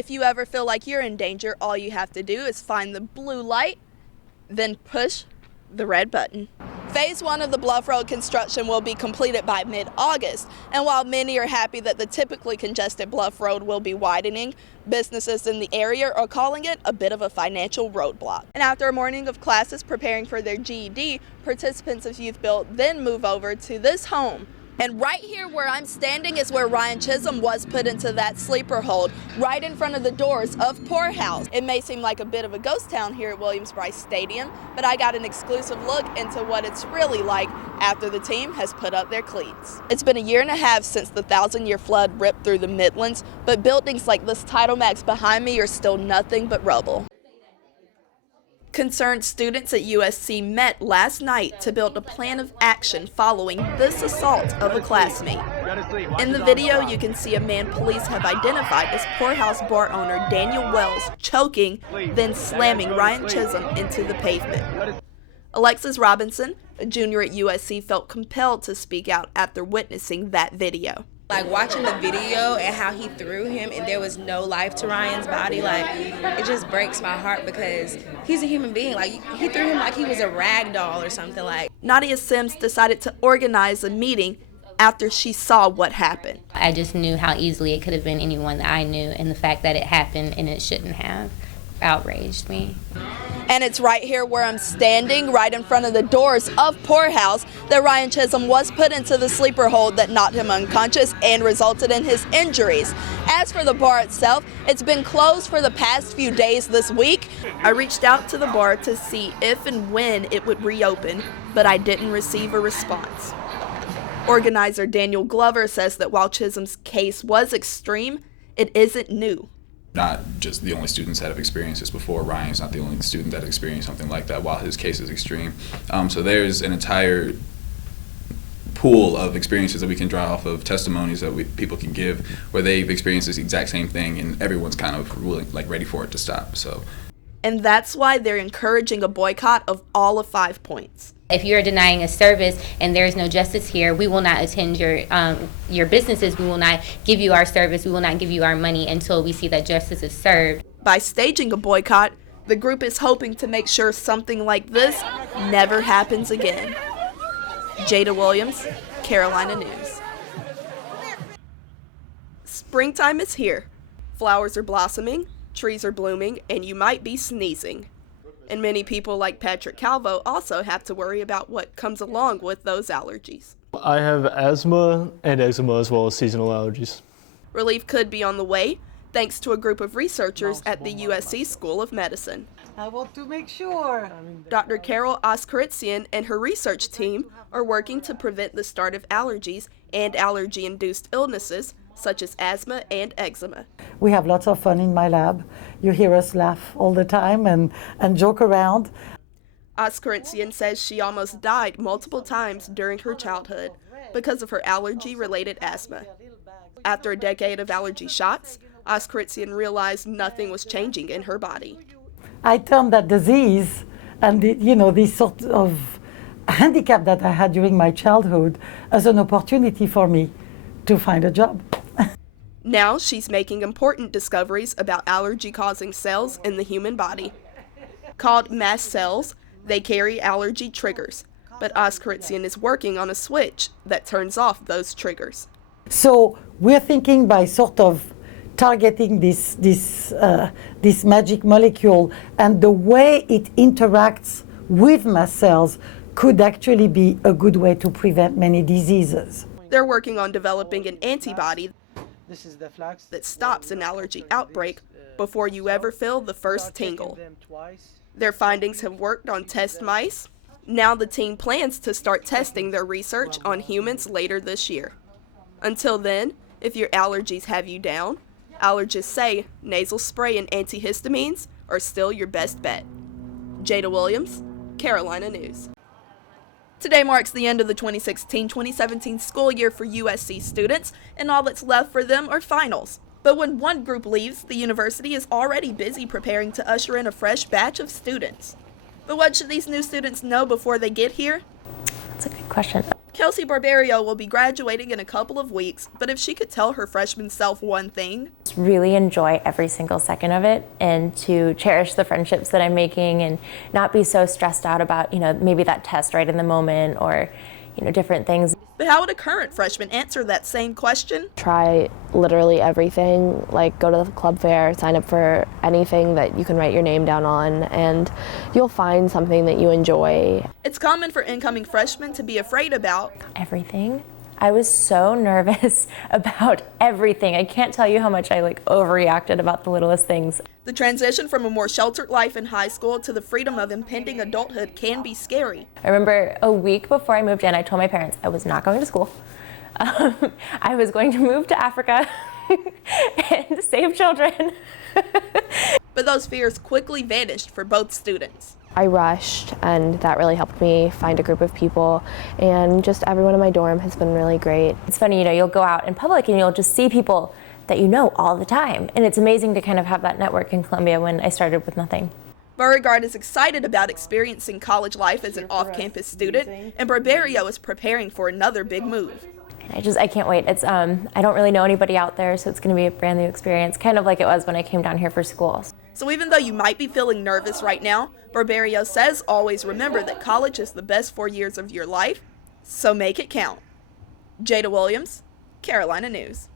If you ever feel like you're in danger, all you have to do is find the blue light, then push the red button. Phase 1 of the Bluff Road construction will be completed by mid-August, and while many are happy that the typically congested Bluff Road will be widening, businesses in the area are calling it a bit of a financial roadblock. And after a morning of classes preparing for their GED, participants of Youth Build then move over to this home. And right here where I'm standing is where Ryan Chisholm was put into that sleeper hold, right in front of the doors of Poorhouse. It may seem like a bit of a ghost town here at Williams-Brice Stadium, but I got an exclusive look into what it's really like after the team has put up their cleats. It's been a year and a half since the 1,000-year flood ripped through the Midlands, but buildings like this Tidal Max behind me are still nothing but rubble. Concerned students at USC met last night to build a plan of action following this assault of a classmate. In the video, you can see a man police have identified as Poorhouse bar owner Daniel Wells choking, then slamming Ryan Chisholm into the pavement. Alexis Robinson, a junior at USC, felt compelled to speak out after witnessing that video. Like watching the video and how he threw him and there was no life to Ryan's body, like it just breaks my heart because he's a human being. Like he threw him like he was a rag doll or something. Like Nadia Sims decided to organize a meeting after she saw what happened. I just knew how easily it could have been anyone that I knew, and the fact that it happened and it shouldn't have outraged me. And it's right here where I'm standing, right in front of the doors of Poorhouse, that Ryan Chisholm was put into the sleeper hold that knocked him unconscious and resulted in his injuries. As for the bar itself, it's been closed for the past few days this week. I reached out to the bar to see if and when it would reopen, but I didn't receive a response. Organizer Daniel Glover says that while Chisholm's case was extreme, it isn't new. Not just the only students that have experienced this before. Ryan's not the only student that experienced something like that while his case is extreme. So there's an entire pool of experiences that we can draw off of, testimonies that people can give where they've experienced this exact same thing and everyone's kind of ready for it to stop. So, and that's why they're encouraging a boycott of all of 5 Points. If you're denying a service and there is no justice here, we will not attend your businesses. We will not give you our service. We will not give you our money until we see that justice is served. By staging a boycott, the group is hoping to make sure something like this never happens again. Jada Williams, Carolina News. Springtime is here. Flowers are blossoming, trees are blooming, and you might be sneezing. And many people like Patrick Calvo also have to worry about what comes along with those allergies. I have asthma and eczema as well as seasonal allergies. Relief could be on the way thanks to a group of researchers at the USC School of Medicine. I want to make sure. Dr. Carol Oskaritsian and her research team are working to prevent the start of allergies and allergy-induced illnesses such as asthma and eczema. We have lots of fun in my lab. You hear us laugh all the time and joke around. Oskaritsian says she almost died multiple times during her childhood because of her allergy-related asthma. After a decade of allergy shots, Oskaritsian realized nothing was changing in her body. I turned that disease and this sort of handicap that I had during my childhood as an opportunity for me to find a job. Now she's making important discoveries about allergy-causing cells in the human body. Called mast cells, they carry allergy triggers, but Oskaritsian is working on a switch that turns off those triggers. So we're thinking by sort of targeting this magic molecule and the way it interacts with mast cells could actually be a good way to prevent many diseases. They're working on developing an antibody that stops an allergy outbreak before you ever feel the first tingle. Their findings have worked on test mice. Now the team plans to start testing their research on humans later this year. Until then, if your allergies have you down, allergists say nasal spray and antihistamines are still your best bet. Jada Williams, Carolina News. Today marks the end of the 2016-2017 school year for USC students, and all that's left for them are finals. But when one group leaves, the university is already busy preparing to usher in a fresh batch of students. But what should these new students know before they get here? That's a good question. Kelsey Barberio will be graduating in a couple of weeks, but if she could tell her freshman self one thing, just really enjoy every single second of it and to cherish the friendships that I'm making and not be so stressed out about, maybe that test right in the moment or, different things. But how would a current freshman answer that same question? Try literally everything, like go to the club fair, sign up for anything that you can write your name down on, and you'll find something that you enjoy. It's common for incoming freshmen to be afraid about everything. I was so nervous about everything. I can't tell you how much I overreacted about the littlest things. The transition from a more sheltered life in high school to the freedom of impending adulthood can be scary. I remember a week before I moved in, I told my parents I was not going to school. I was going to move to Africa and save children. But those fears quickly vanished for both students. I rushed, and that really helped me find a group of people, and just everyone in my dorm has been really great. It's funny, you'll go out in public and you'll just see people that you know all the time, and it's amazing to kind of have that network in Columbia when I started with nothing. Beauregard is excited about experiencing college life as an off-campus student, and Barberio is preparing for another big move. I can't wait. It's I don't really know anybody out there, so it's going to be a brand new experience, kind of like it was when I came down here for school. So even though you might be feeling nervous right now, Barberio says always remember that college is the best 4 years of your life, so make it count. Jada Williams, Carolina News.